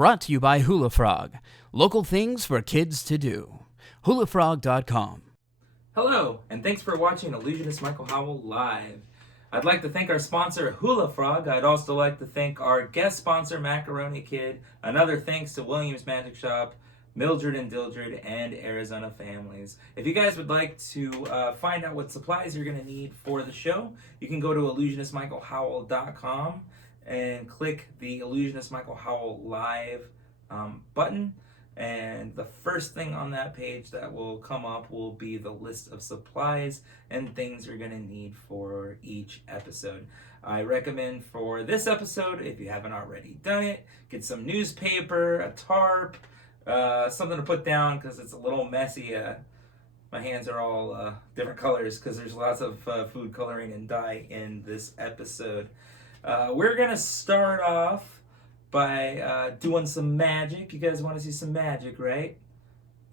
Brought to you by Hula Frog. Local things for kids to do. HulaFrog.com. Hello, and thanks for watching Illusionist Michael Howell Live. I'd like to thank our sponsor, Hula Frog. I'd also like to thank our guest sponsor, Macaroni Kid. Another thanks to Williams Magic Shop, Mildred and Dildred, and Arizona Families. If you guys would like to find out what supplies you're going to need for the show, you can go to illusionistmichaelhowell.com and click the Illusionist Michael Howell Live button. And the first thing on that page that will come up will be the list of supplies and things you're going to need for each episode. I recommend for this episode, if you haven't already done it, get some newspaper, a tarp, something to put down because it's a little messy. My hands are all different colors because there's lots of food coloring and dye in this episode. We're going to start off by doing some magic. You guys want to see some magic, right?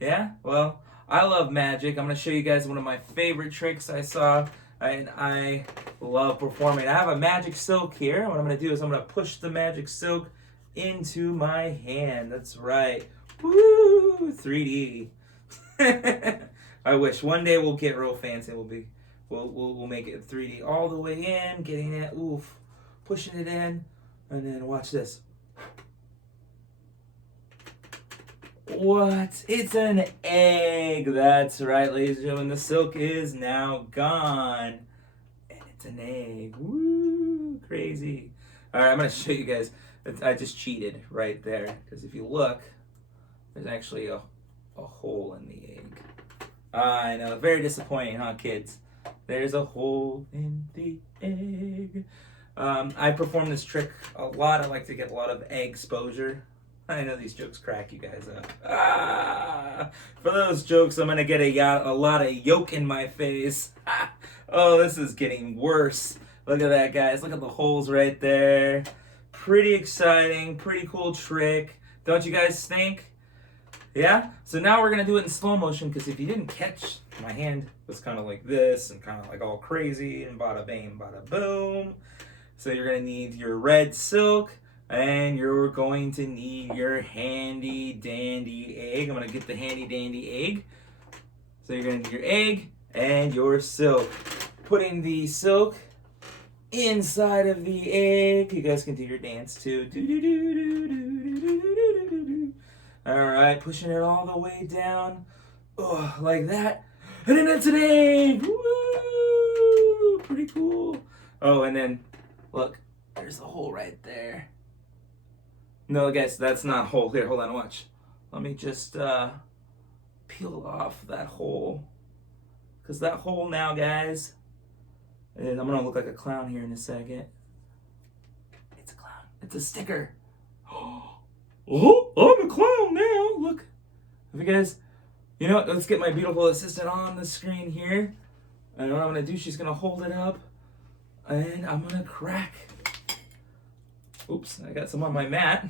Yeah? Well, I love magic. I'm going to show you guys one of my favorite tricks I saw, and I love performing. I have a magic silk here. What I'm going to do is I'm going to push the magic silk into my hand. That's right. Woo! 3D. I wish. One day we'll get real fancy. We'll make it 3D all the way in, getting it, pushing it in, and then watch this. What? It's an egg. That's right, ladies and gentlemen. The silk is now gone. And it's an egg. Woo! Crazy. Alright, I'm going to show you guys. I just cheated right there. Because if you look, there's actually a hole in the egg. I know. Very disappointing, huh, kids? There's a hole in the egg. I perform this trick a lot. I like to get a lot of egg exposure. I know these jokes crack you guys up. For those jokes, I'm going to get a lot of yolk in my face. Oh, this is getting worse. Look at that, guys. Look at the holes right there. Pretty exciting. Pretty cool trick. Don't you guys think? Yeah? So now we're going to do it in slow motion because if you didn't catch, my hand was kind of like this and kind of like all crazy and bada bang, bada boom. So you're going to need your red silk. And you're going to need your handy dandy egg. I'm going to get the handy dandy egg. So you're going to need your egg and your silk. Putting the silk inside of the egg. You guys can do your dance too. Alright, pushing it all the way down. Oh, like that. And then it's an egg. Woo! Pretty cool. Oh, and then, look, there's a hole right there. No, guys, that's not a hole. Here, hold on, watch. Let me just peel off that hole. Because that hole now, guys, and I'm going to look like a clown here in a second. It's a clown. It's a sticker. Oh, I'm a clown now. Look. If you guys, you know what? Let's get my beautiful assistant on the screen here. And what I'm going to do, she's going to hold it up. And I'm going to crack. Oops, I got some on my mat.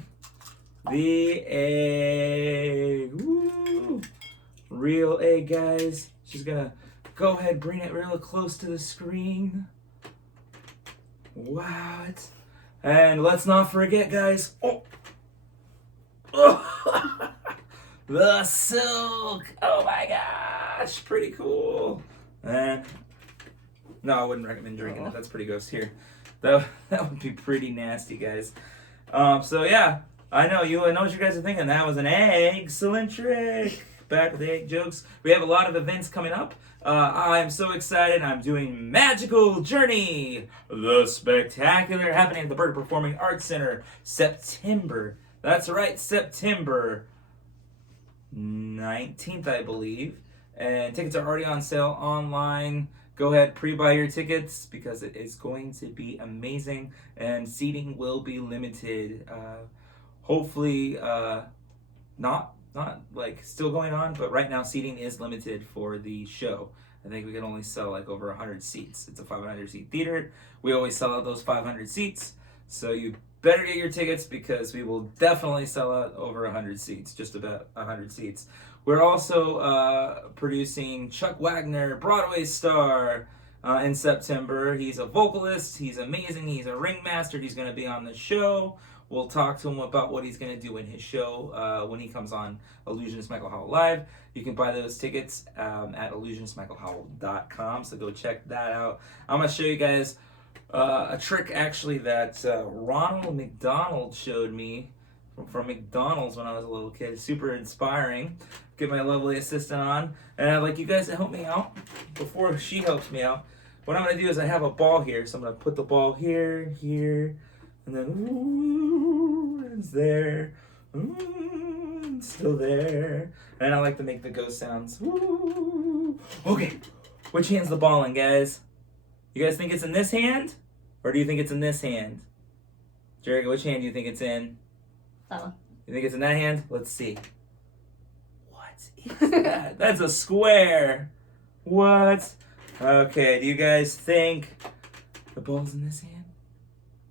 The egg. Woo! Real egg, guys. She's gonna go ahead, bring it real close to the screen. What? And let's not forget, guys. Oh. The silk. Oh my gosh, pretty cool. And no, I wouldn't recommend drinking it. That's pretty gross. Here. That would be pretty nasty, guys. So yeah, I know what you guys are thinking. That was an excellent trick. Back with the egg jokes. We have a lot of events coming up. I'm so excited. I'm doing Magical Journey, the Spectacular, happening at the Bird Performing Arts Center, September. That's right, September 19th, I believe. And tickets are already on sale online. Go ahead, pre-buy your tickets because it is going to be amazing, and seating will be limited. Hopefully, not like still going on, but right now seating is limited for the show. I think we can only sell like over 100 seats. It's a 500 seat theater. We always sell out those 500 seats, so you better get your tickets because we will definitely sell out over 100 seats, just about 100 seats. We're also producing Chuck Wagner, Broadway star, in September. He's a vocalist. He's amazing. He's a ringmaster. He's going to be on the show. We'll talk to him about what he's going to do in his show when he comes on Illusionist Michael Howell Live. You can buy those tickets at illusionistmichaelhowell.com, so go check that out. I'm going to show you guys a trick actually that Ronald McDonald showed me from McDonald's when I was a little kid. It's super inspiring. Get my lovely assistant on, and I'd like you guys to help me out before she helps me out. What I'm going to do is I have a ball here, so I'm going to put the ball here, and then ooh, it's there, ooh, it's still there, and I like to make the ghost sounds. Ooh. Okay, which hand's the ball in, guys? You guys think it's in this hand, or do you think it's in this hand? Jerica, which hand do you think it's in? That one. You think it's in that hand? Let's see. What is that? That's a square. What? Okay, do you guys think the ball's in this hand?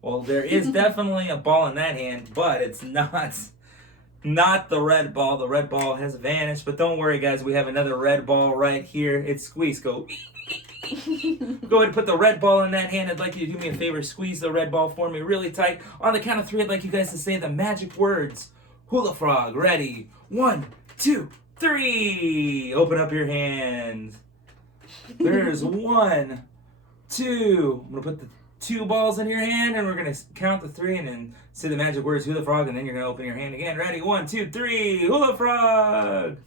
Well, there is definitely a ball in that hand, but it's not the red ball. The red ball has vanished, but don't worry, guys. We have another red ball right here. It's squeeze. Go. Go ahead and put the red ball in that hand. I'd like you to do me a favor. Squeeze the red ball for me really tight. On the count of 3, I'd like you guys to say the magic words. Hula frog. Ready? 1, 2, 3. Open up your hand. There's 1, 2. I'm going to put the 2 balls in your hand, and we're going to count the 3 and then say the magic words hula frog, and then you're going to open your hand again. Ready? 1, 2, 3. Hula frog.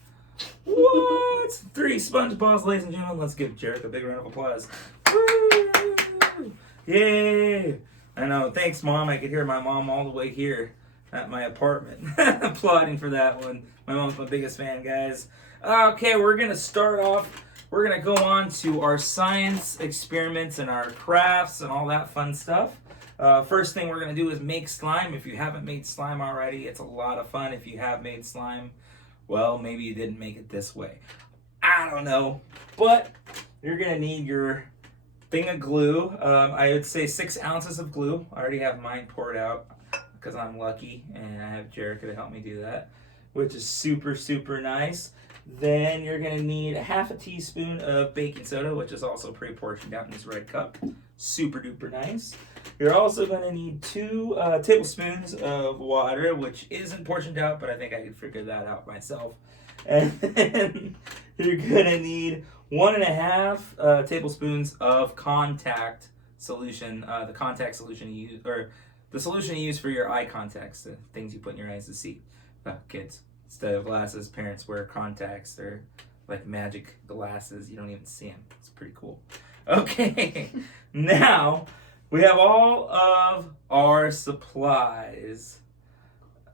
What? 3 sponge balls, ladies and gentlemen. Let's give Jarek a big round of applause. Woo! Yay! I know. Thanks, Mom. I could hear my mom all the way here at my apartment applauding for that one. My mom's my biggest fan, guys. Okay, we're going to start off. We're going to go on to our science experiments and our crafts and all that fun stuff. First thing we're going to do is make slime. If you haven't made slime already, it's a lot of fun. If you have made slime, well, maybe you didn't make it this way. I don't know. But you're going to need your thing of glue. I would say 6 ounces of glue. I already have mine poured out because I'm lucky, and I have Jerica to help me do that, which is super, super nice. Then you're going to need a half a teaspoon of baking soda, which is also pre-portioned out in this red cup. Super duper nice. You're also going to need 2 tablespoons of water, which isn't portioned out, but I think I could figure that out myself. And then you're going to need 1.5 tablespoons of contact solution, the contact solution you use, or the solution you use for your eye contacts, the things you put in your eyes to see. Kids, instead of glasses, parents wear contacts. They're like magic glasses. You don't even see them. It's pretty cool. Okay, now we have all of our supplies.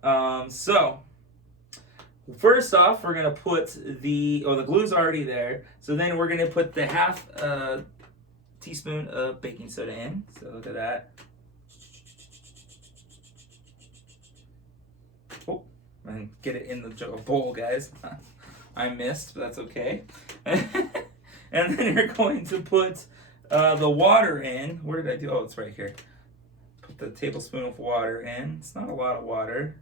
So first off, we're gonna put the glue's already there. So then we're gonna put the half teaspoon of baking soda in. So look at that. Oh, and get it in the bowl, guys. I missed, but that's okay. And then you're going to put the water in. Where did I do? Oh, it's right here. Put the tablespoon of water in. It's not a lot of water.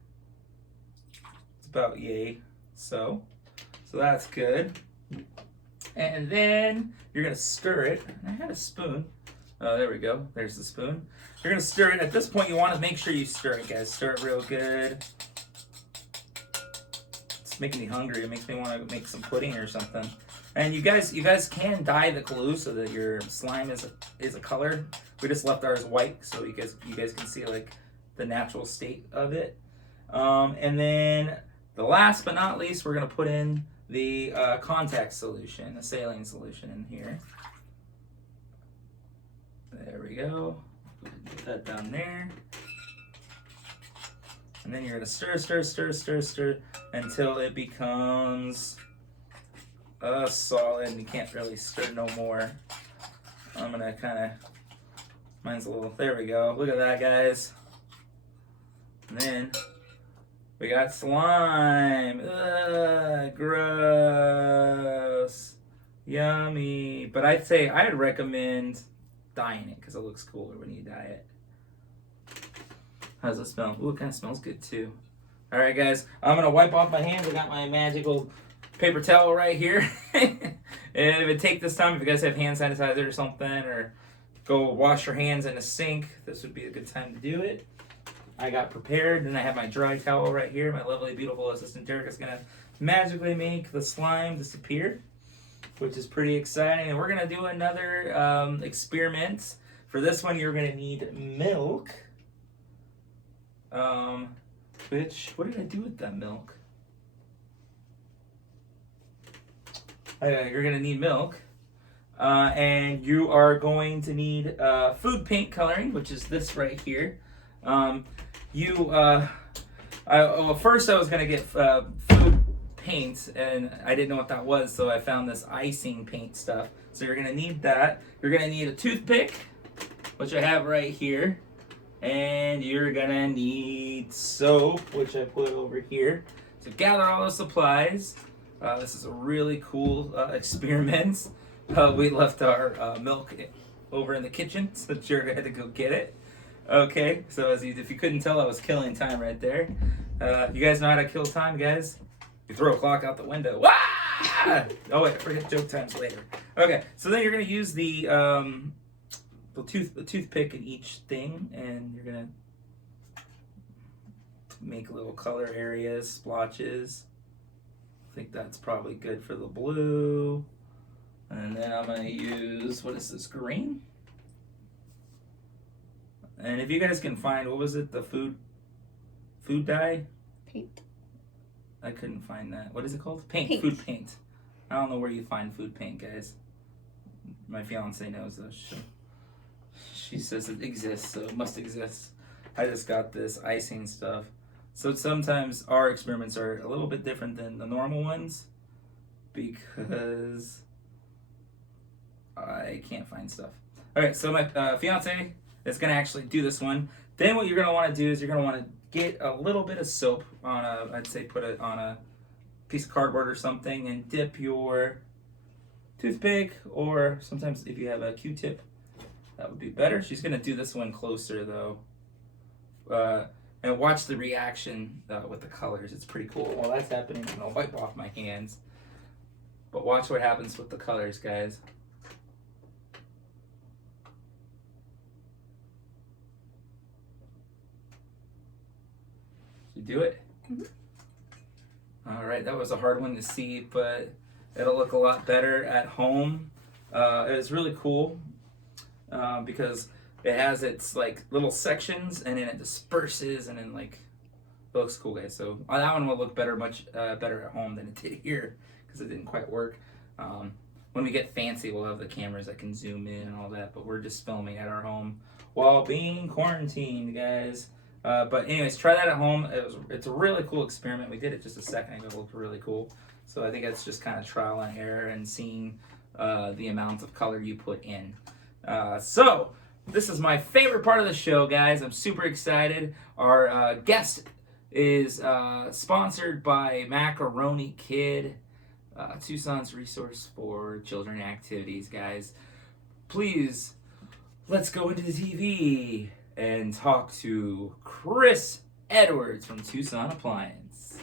It's about yay. So that's good. And then you're going to stir it. I had a spoon. Oh, there we go. There's the spoon. You're going to stir it. At this point, you want to make sure you stir it, guys. Stir it real good. It's making me hungry. It makes me want to make some pudding or something. And you guys can dye the glue so that your slime is a color. We just left ours white so you guys can see like the natural state of it. And then the last but not least, we're gonna put in the contact solution, the saline solution in here. There we go. Put that down there. And then you're gonna stir until it becomes solid, and you can't really stir no more. I'm gonna mine's a little, there we go. Look at that, guys. And then we got slime. Ugh, gross. Yummy. But I'd recommend dyeing it because it looks cooler when you dye it. How does it smell? Ooh, it kind of smells good too. All right, guys. I'm gonna wipe off my hands. I got my magical paper towel right here. And it would take this time if you guys have hand sanitizer or something, or go wash your hands in a sink. This would be a good time to do it. I got prepared, and I have my dry towel right here. My lovely, beautiful assistant Derek is gonna magically make the slime disappear, which is pretty exciting. And we're gonna do another experiment. For this one, you're gonna need milk. What did I do with that milk? You're gonna need milk. And you are going to need food paint coloring, which is this right here. First I was gonna get food paint, and I didn't know what that was, so I found this icing paint stuff. So you're gonna need that. You're gonna need a toothpick, which I have right here, and you're gonna need soap, which I put over here. So gather all the supplies. This is a really cool experiment. We left our milk over in the kitchen, so Jared had to go get it. Okay, so if you couldn't tell, I was killing time right there. You guys know how to kill time, guys? You throw a clock out the window. Wah! Oh wait, I forget joke times later. Okay, so then you're gonna use the toothpick in each thing, and you're gonna make little color areas, splotches. I think that's probably good for the blue. And then I'm gonna use, what is this, green? And if you guys can find, what was it, the food dye? Paint. I couldn't find that. What is it called? Paint. Paint. Food paint. I don't know where you find food paint, guys. My fiance knows though. She says it exists, so it must exist. I just got this icing stuff. So sometimes our experiments are a little bit different than the normal ones because I can't find stuff. Alright, so my fiance is going to actually do this one. Then what you're going to want to do is you're going to want to get a little bit of soap on I'd say put it on a piece of cardboard or something, and dip your toothpick, or sometimes if you have a Q-tip, that would be better. She's going to do this one closer though. And watch the reaction with the colors. It's pretty cool. While that's happening, I'm going to wipe off my hands. But watch what happens with the colors, guys. You do it? Mm-hmm. All right, that was a hard one to see, but it'll look a lot better at home. It was really cool because it has its like little sections, and then it disperses, and then like it looks cool, guys. So that one will look better, much better at home than it did here because it didn't quite work. When we get fancy, we'll have the cameras that can zoom in and all that, but we're just filming at our home while being quarantined, guys. But anyways, try that at home. It's a really cool experiment. We did it just a second ago. It looked really cool. So I think it's just kind of trial and error and seeing the amount of color you put in. So this is my favorite part of the show, guys. I'm super excited. Our guest is sponsored by Macaroni Kid, Tucson's resource for children activities, guys. Please, let's go into the TV and talk to Chris Edwards from Tucson Appliance.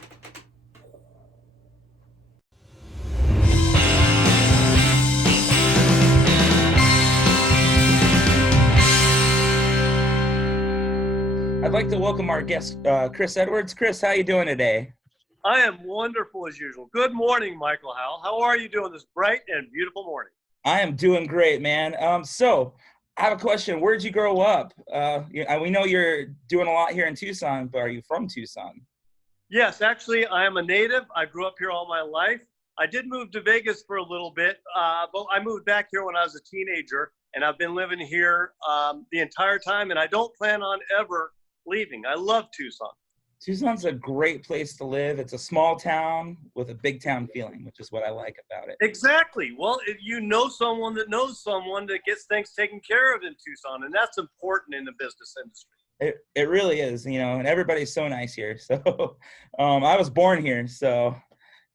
I'd like to welcome our guest, Chris Edwards. Chris, how you doing today? I am wonderful as usual. Good morning, Michael Howell. How are you doing this bright and beautiful morning? I am doing great, man. So I have a question. Where'd you grow up? We know you're doing a lot here in Tucson, but are you from Tucson? Yes, actually, I am a native. I grew up here all my life. I did move to Vegas for a little bit, but I moved back here when I was a teenager, and I've been living here the entire time, and I don't plan on ever leaving. I love Tucson. Tucson's a great place to live. It's a small town with a big town feeling, which is what I like about it. Exactly. Well, if you know someone that knows someone that gets things taken care of in Tucson, and that's important in the business industry. It really is, and everybody's so nice here. So I was born here, so.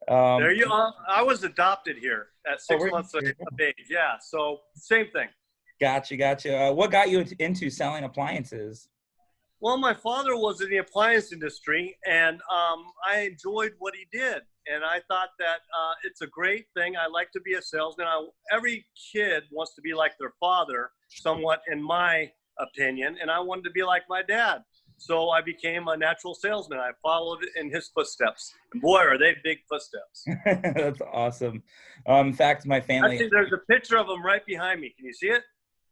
There you are. I was adopted here at 6 months of age. Yeah, so same thing. Gotcha. What got you into selling appliances? Well, my father was in the appliance industry, and I enjoyed what he did. And I thought that it's a great thing. I like to be a salesman. Every kid wants to be like their father, somewhat in my opinion, and I wanted to be like my dad. So I became a natural salesman. I followed in his footsteps. And boy, are they big footsteps. That's awesome. In fact, my family. Actually, there's a picture of him right behind me. Can you see it?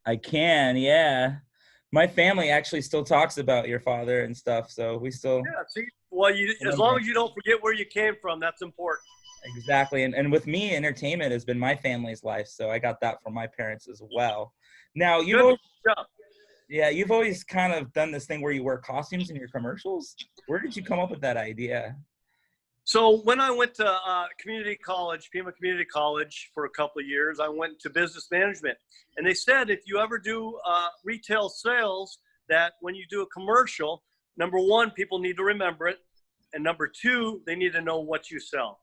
I can, yeah. My family actually still talks about your father and stuff, so we still. Yeah, see? Well, as long as you don't forget where you came from, that's important. Exactly. And with me, entertainment has been my family's life, so I got that from my parents as well. Now, Good job. you've always kind of done this thing where you wear costumes in your commercials. Where did you come up with that idea? So when I went to community college, Pima Community College for a couple of years, I went to business management. And they said if you ever do retail sales, that when you do a commercial, number one, people need to remember it. And number two, they need to know what you sell.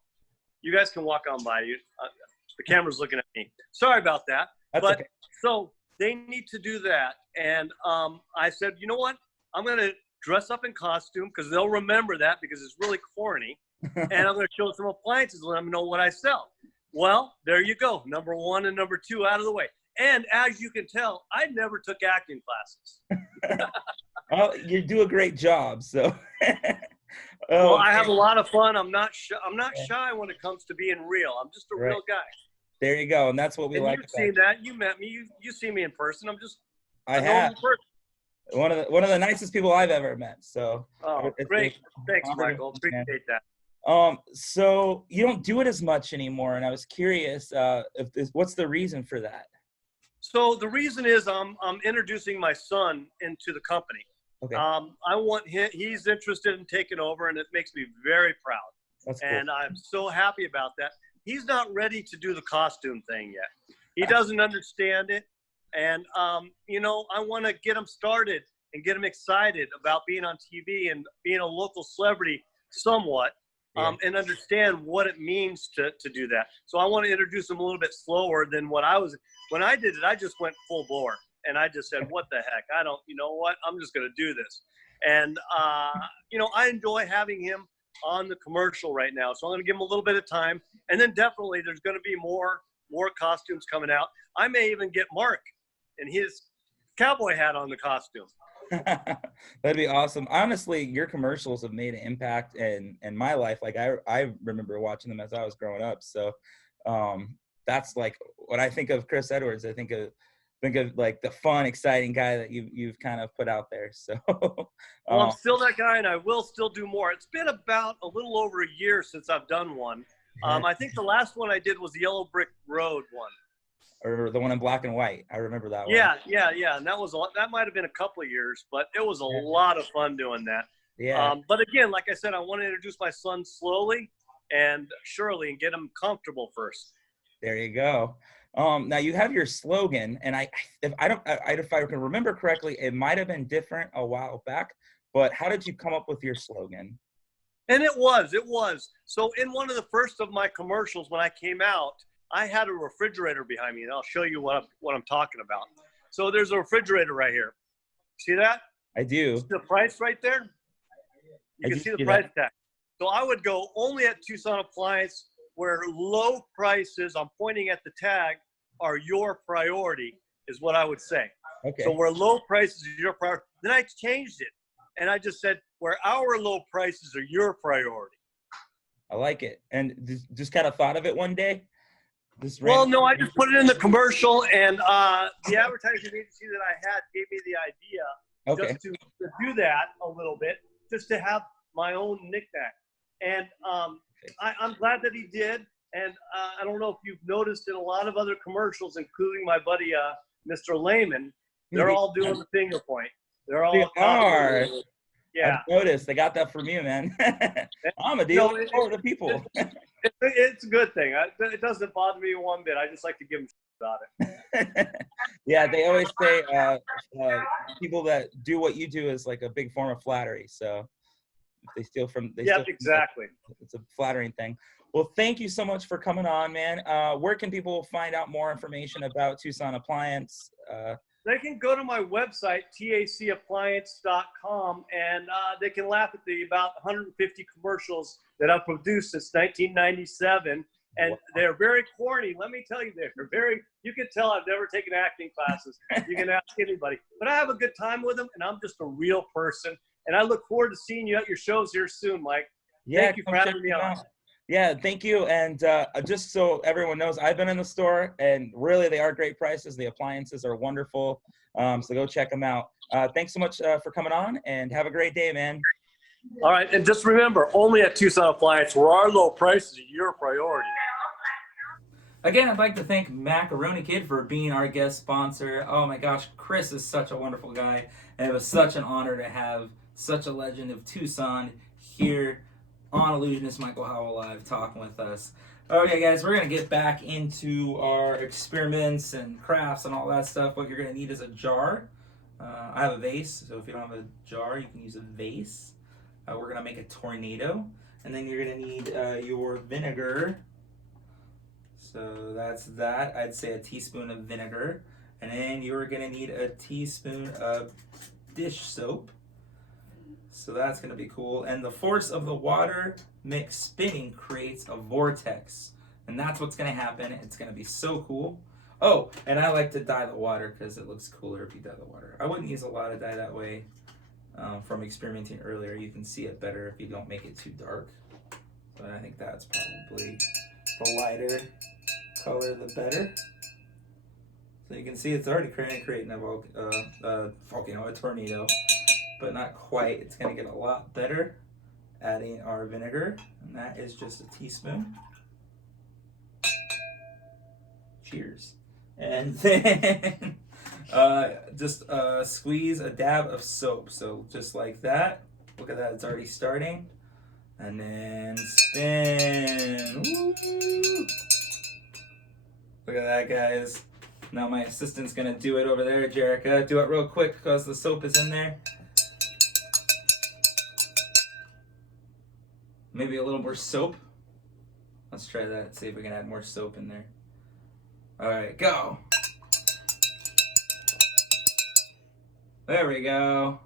You guys can walk on by. The camera's looking at me. Sorry about that. That's but okay. So they need to do that. And I said, you know what? I'm going to dress up in costume because they'll remember that because it's really corny. And I'm going to show some appliances and let them know what I sell. Well, there you go. Number one and number two out of the way. And as you can tell, I never took acting classes. Well, you do a great job. So, well, I have a lot of fun. I'm not shy when it comes to being real. I'm just a real guy. There you go, and that's what we like. You've seen that. You met me. You see me in person. I'm just. I have. One of the nicest people I've ever met. So. Oh, great! Thanks, Michael. Appreciate that. So you don't do it as much anymore, and I was curious, what's the reason for that? So the reason is I'm introducing my son into the company. Okay. I want him. He's interested in taking over, and it makes me very proud. That's cool. And I'm so happy about that. He's not ready to do the costume thing yet. He doesn't understand it, and I want to get him started and get him excited about being on TV and being a local celebrity somewhat. And understand what it means to do that. So I want to introduce them a little bit slower than when I did it, I just went full bore. And I just said, what the heck? You know what? I'm just going to do this. And, I enjoy having him on the commercial right now. So I'm going to give him a little bit of time. And then definitely there's going to be more costumes coming out. I may even get Mark and his cowboy hat on the costume. That'd be awesome. Honestly, your commercials have made an impact in my life. Like I remember watching them as I was growing up. So that's like when I think of Chris Edwards, I think of like the fun, exciting guy that you've kind of put out there. So well, I'm still that guy, and I will still do more. It's been about a little over a year since I've done one. I think the last one I did was the Yellow Brick Road one. Or the one in black and white. I remember that one. Yeah. And that might have been a couple of years, but it was a lot of fun doing that. Yeah. But again, like I said, I want to introduce my son slowly and surely and get him comfortable first. There you go. Now you have your slogan, and if I can remember correctly, it might have been different a while back, but how did you come up with your slogan? And it was. So in one of the first of my commercials when I came out, I had a refrigerator behind me, and I'll show you what I'm talking about. So there's a refrigerator right here. See that? I do. See the price right there? You can see the price tag. So I would go only at Tucson Appliance where low prices, I'm pointing at the tag, are your priority, is what I would say. Okay. So where low prices are your priority. Then I changed it, and I just said where our low prices are your priority. I like it. And just kind of thought of it one day? Well, no, I just put it in the commercial, and the advertising agency that I had gave me the idea just to do that a little bit, just to have my own knickknack. And I'm glad that he did. And I don't know if you've noticed in a lot of other commercials, including my buddy Mr. Lehman, they're all doing the finger point. They're all yeah. I've noticed. They got that from you, man. I'm a deal for the people. It's a good thing. It doesn't bother me one bit. I just like to give them about it. Yeah, they always say people that do what you do is like a big form of flattery. So if they steal from, exactly. It's a flattering thing. Well, thank you so much for coming on, man. Where can people find out more information about Tucson Appliance? They can go to my website, tacappliance.com, and they can laugh at the about 150 commercials that I've produced since 1997. And they're very corny. Let me tell you, you can tell I've never taken acting classes. You can ask anybody. But I have a good time with them, and I'm just a real person. And I look forward to seeing you at your shows here soon, Mike. Yeah, Thank you for come check having me them on. out. Yeah, thank you. And just so everyone knows, I've been in the store, and really they are great prices. The appliances are wonderful. So go check them out. Thanks so much for coming on, and have a great day, man. All right, and just remember, only at Tucson Appliance, where our low prices are your priority. Again, I'd like to thank Macaroni Kid for being our guest sponsor. Oh my gosh, Chris is such a wonderful guy, and it was such an honor to have such a legend of Tucson here on Illusionist Michael Howell Live talking with us. Okay, guys, we're going to get back into our experiments and crafts and all that stuff. What you're going to need is a jar. I have a vase, so if you don't have a jar, you can use a vase. We're going to make a tornado, and then you're going to need your vinegar. So that's that. I'd say a teaspoon of vinegar. And then you're going to need a teaspoon of dish soap. So that's going to be cool. And the force of the water mix spinning creates a vortex. And that's what's going to happen. It's going to be so cool. Oh, and I like to dye the water because it looks cooler if you dye the water. I wouldn't use a lot of dye that way. From experimenting earlier, you can see it better if you don't make it too dark. But I think that's probably the lighter color, the better. So you can see it's already creating a volcano, a tornado, but not quite. It's going to get a lot better adding our vinegar, and that is just a teaspoon. Cheers. And then just squeeze a dab of soap. So just like that. Look at that, it's already starting. And then spin. Woo! Look at that, guys. Now my assistant's gonna do it over there, Jerica. Do it real quick because the soap is in there. Maybe a little more soap. Let's try that, see if we can add more soap in there. All right, go. There we go.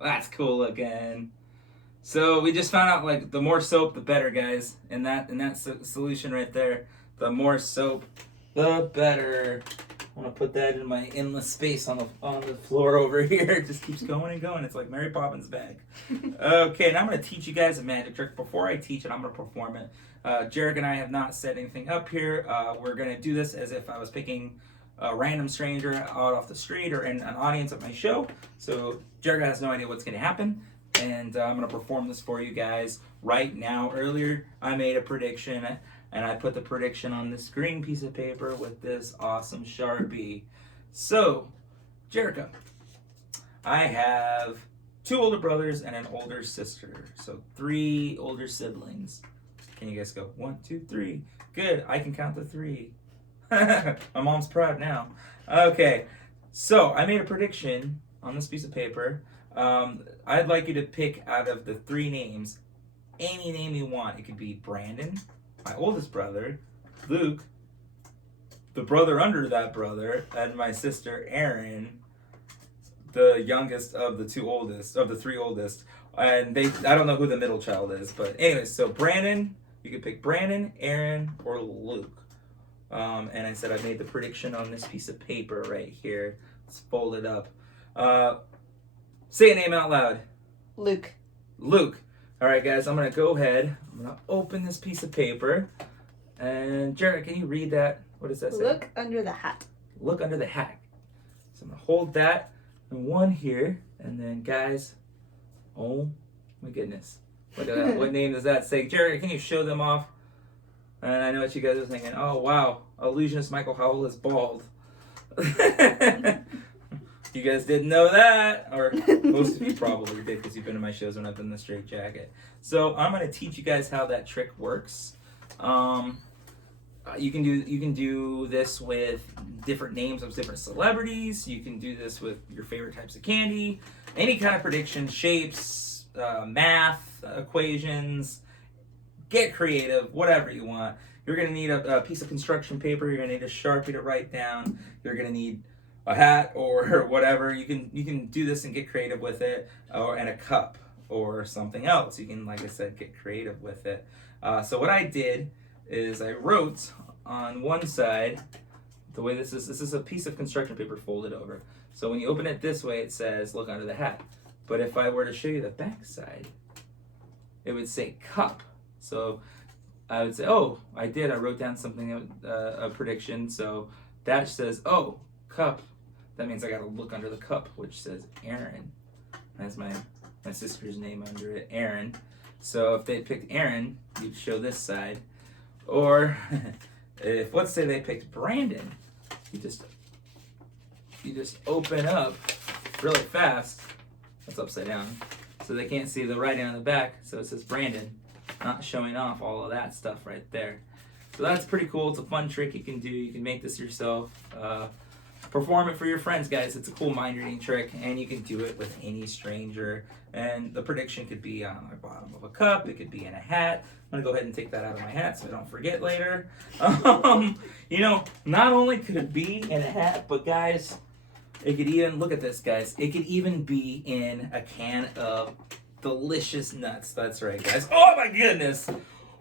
That's cool looking. So we just found out, like, the more soap, the better, guys. In that solution right there, the more soap, the better. I want to put that in my endless space on the floor over here. It just keeps going and going. It's like Mary Poppins' bag. Okay, now I'm going to teach you guys a magic trick. Before I teach it, I'm going to perform it. Jarek and I have not set anything up here. We're going to do this as if I was picking a random stranger out off the street or in an audience at my show. So Jarek has no idea what's going to happen. And I'm going to perform this for you guys right now. Earlier, I made a prediction, and I put the prediction on this green piece of paper with this awesome Sharpie. So, Jerica, I have 2 older brothers and an older sister. So 3 older siblings. Can you guys go 1, 2, 3? Good, I can count to 3. My mom's proud now. Okay, so I made a prediction on this piece of paper. I'd like you to pick out of the 3 names any name you want. It could be Brandon, my oldest brother, Luke, the brother under that brother, and my sister Erin, the youngest of the 3 oldest. And I don't know who the middle child is, but anyways, so Brandon, you can pick Brandon, Erin, or Luke. And I said I made the prediction on this piece of paper right here. Let's fold it up. Say a name out loud. Luke. Luke. All right, guys, I'm going to go ahead. I'm going to open this piece of paper. And Jared, can you read that? What does that say? Look under the hat. Look under the hat. So I'm going to hold that in one here. And then, guys, oh my goodness. Look at that. What name does that say? Jared, can you show them off? And I know what you guys are thinking. Oh, wow. Illusionist Michael Howell is bald. You guys didn't know that, or most of you probably did because you've been to my shows when I've been in the straight jacket. So I'm going to teach you guys how that trick works. You can do this with different names of different celebrities. You can do this with your favorite types of candy, any kind of prediction, shapes, math, equations. Get creative, whatever you want. You're going to need a piece of construction paper. You're going to need a Sharpie to write down. You're going to need a hat or whatever. You can do this and get creative with it, and a cup or something else. You can, like I said, get creative with it. So what I did is I wrote on one side, the way this is a piece of construction paper folded over. So when you open it this way, it says, look under the hat. But if I were to show you the back side, it would say cup. So I would say, oh, I wrote down something, a prediction. So Dash says, oh, cup. That means I got to look under the cup, which says Aaron. That's my sister's name under it, Aaron. So if they picked Aaron, you'd show this side. Or if, let's say they picked Brandon, you just open up really fast. That's upside down. So they can't see the writing on the back. So it says Brandon, not showing off all of that stuff right there. So that's pretty cool. It's a fun trick you can do. You can make this yourself. Perform it for your friends, guys. It's a cool mind reading trick, and you can do it with any stranger. And the prediction could be on the bottom of a cup. It could be in a hat. I'm gonna go ahead and take that out of my hat so I don't forget later. Not only could it be in a hat, but guys, it could even, look at this, guys. It could even be in a can of delicious nuts. That's right, guys. Oh my goodness.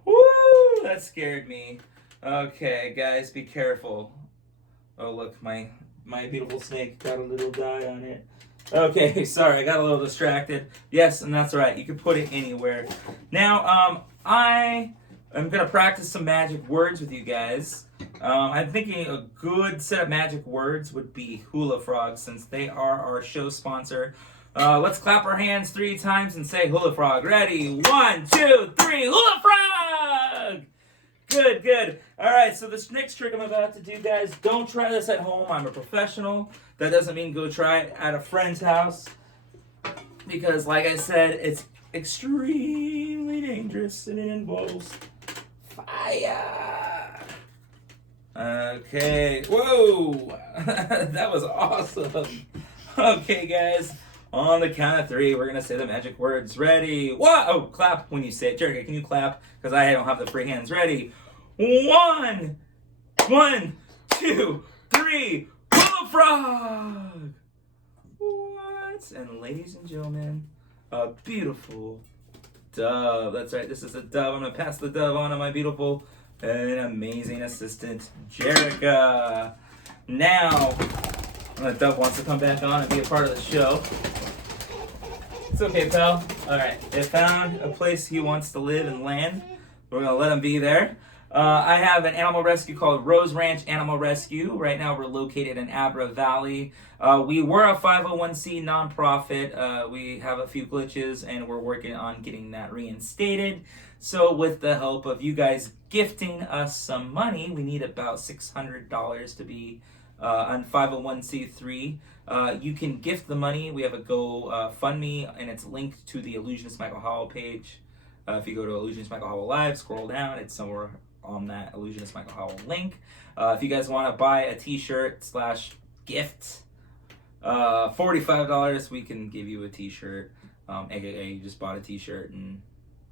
Woo! That scared me. Okay, guys, be careful. Oh, look, my beautiful snake got a little dye on it. Okay, sorry, I got a little distracted. Yes, and that's right. You can put it anywhere. Now, I am going to practice some magic words with you guys. I'm thinking a good set of magic words would be Hula Frog, since they are our show sponsor. Let's clap our hands 3 times and say Hula Frog. Ready? 1, 2, 3, Hula Frog! Good, good. All right, so this next trick I'm about to do, guys, don't try this at home. I'm a professional. That doesn't mean go try it at a friend's house, because, like I said, it's extremely dangerous and it involves fire. Okay. Whoa. That was awesome. Okay, guys. On the count of 3, we're going to say the magic words. Ready? Whoa! Oh, clap when you say it. Jerica, can you clap? Because I don't have the free hands. Ready? 1, 2, 3. Hula Frog! What? And ladies and gentlemen, a beautiful dove. That's right. This is a dove. I'm going to pass the dove on to my beautiful and amazing assistant, Jerica. Now, the dove wants to come back on and be a part of the show. It's okay, pal. All right. They found a place he wants to live and land. We're going to let him be there. I have an animal rescue called Rose Ranch Animal Rescue. Right now we're located in Abra Valley. We were a 501c nonprofit. We have a few glitches and we're working on getting that reinstated. So with the help of you guys gifting us some money, we need about $600 to be on 501c3. You can gift the money. We have a GoFundMe and it's linked to the Illusionist Michael Howell page. If you go to Illusionist Michael Howell Live, scroll down, it's somewhere on that Illusionist Michael Howell link. If you guys want to buy a t-shirt / gift, $45, we can give you a t-shirt. AKA you just bought a t-shirt and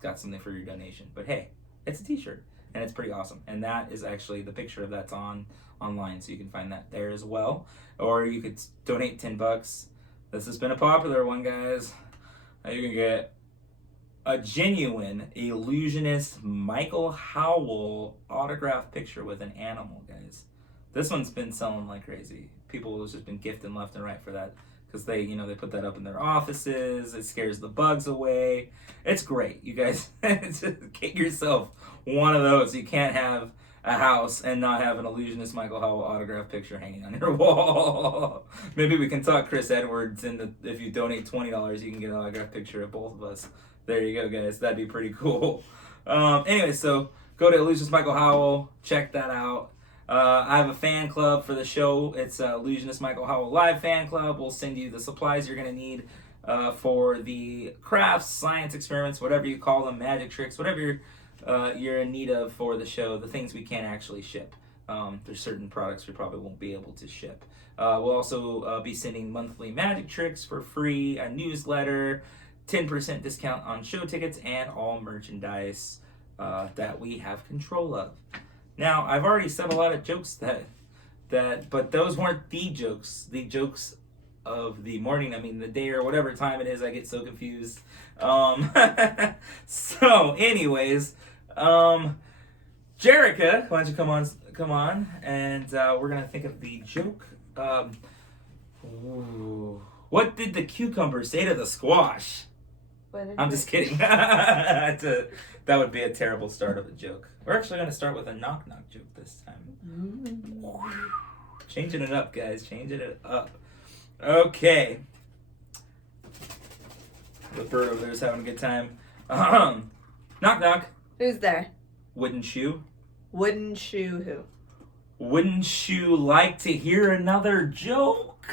got something for your donation. But hey, it's a t-shirt and it's pretty awesome. And that is actually the picture of that's online, so you can find that there as well. Or you could donate $10. This has been a popular one, guys. You can get a genuine Illusionist Michael Howell autographed picture with an animal, guys. This one's been selling like crazy. People have just been gifting left and right for that because they put that up in their offices. It scares the bugs away. It's great. You guys get yourself one of those. You can't have a house and not have an Illusionist Michael Howell autograph picture hanging on your wall. Maybe we can talk Chris Edwards if you donate $20, you can get an autograph picture of both of us. There you go, guys. That'd be pretty cool. Anyway, so go to Illusionist Michael Howell. Check that out. I have a fan club for the show. It's Illusionist Michael Howell Live Fan Club. We'll send you the supplies you're going to need for the crafts, science experiments, whatever you call them, magic tricks, whatever you're in need of for the show, the things we can't actually ship. There's certain products we probably won't be able to ship. We'll also be sending monthly magic tricks for free, a newsletter, 10% discount on show tickets, and all merchandise that we have control of. Now, I've already said a lot of jokes but those weren't the jokes. The jokes of the morning, the day or whatever time it is, I get so confused. So, anyways, Jerica, why don't you come on, and we're gonna think of the joke. What did the cucumber say to the squash? I'm just kidding. That would be a terrible start of a joke. We're actually going to start with a knock-knock joke this time. Changing it up, guys. Changing it up. Okay. The bird over there is having a good time. Knock, knock. Who's there? Wooden shoe. Wooden shoe who? Wouldn't you like to hear another joke?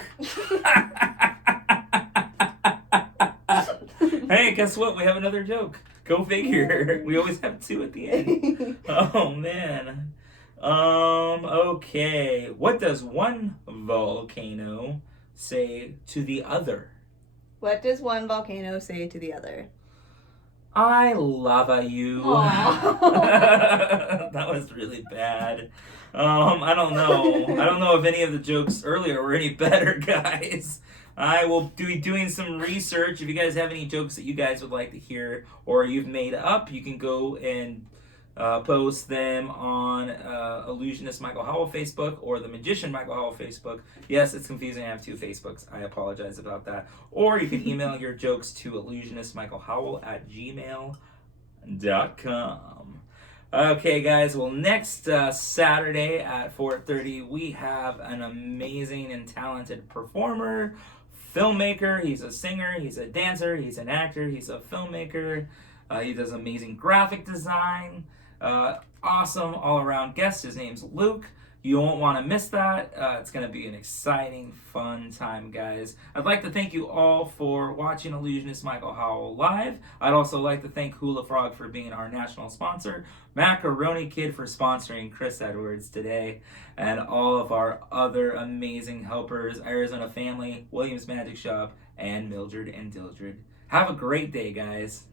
Hey, guess what? We have another joke. Go figure. We always have two at the end. Oh, man. Okay. What does one volcano say to the other? What does one volcano say to the other? I lava you. Aw. That was really bad. I don't know if any of the jokes earlier were any better, guys. I will be doing some research. If you guys have any jokes that you guys would like to hear or you've made up, you can go and post them on Illusionist Michael Howell Facebook or the Magician Michael Howell Facebook. Yes, it's confusing. I have two Facebooks. I apologize about that. Or you can email your jokes to illusionistmichaelhowell@gmail.com. Okay, guys. Well, next Saturday at 4:30, we have an amazing and talented performer, filmmaker. He's a singer. He's a dancer. He's an actor. He's a filmmaker. He does amazing graphic design. Awesome all-around guest. His name's Luke. You won't want to miss that. It's going to be an exciting, fun time, guys. I'd like to thank you all for watching Illusionist Michael Howell live. I'd also like to thank Hula Frog for being our national sponsor, Macaroni Kid for sponsoring Chris Edwards today, and all of our other amazing helpers, Arizona Family, Williams Magic Shop, and Mildred and Dildred. Have a great day, guys.